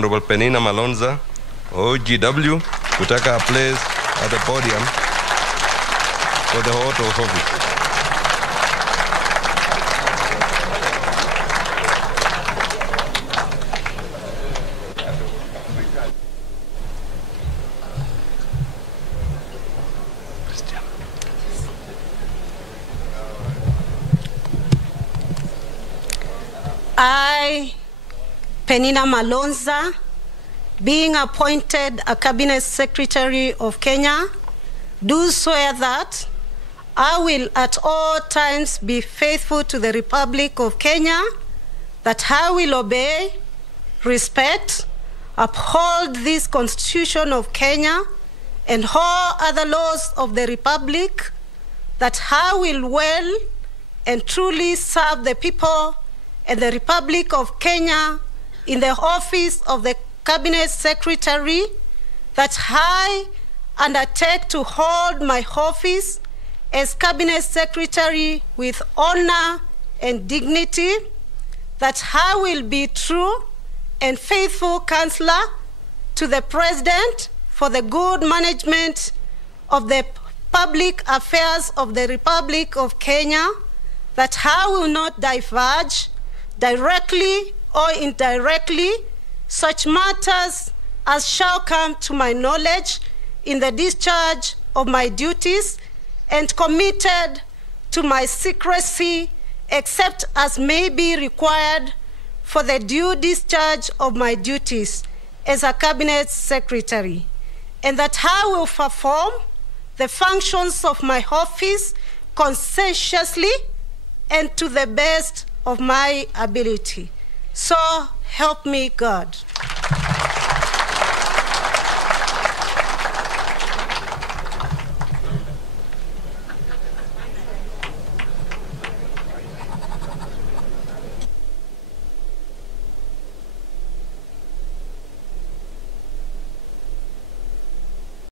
Honorable Penina Malonza, OGW, to take her place at the podium for the oath of office. I, Penina Malonza, being appointed a Cabinet Secretary of Kenya, do swear that I will at all times be faithful to the Republic of Kenya, that I will obey, respect, uphold this Constitution of Kenya and all other laws of the Republic, that I will well and truly serve the people and the Republic of Kenya in the office of the Cabinet Secretary, that I undertake to hold my office as Cabinet Secretary with honor and dignity, that I will be true and faithful counselor to the President for the good management of the public affairs of the Republic of Kenya, that I will not diverge directly or indirectly such matters as shall come to my knowledge in the discharge of my duties, and committed to my secrecy except as may be required for the due discharge of my duties as a Cabinet Secretary, and that I will perform the functions of my office conscientiously and to the best of my ability. So help me God.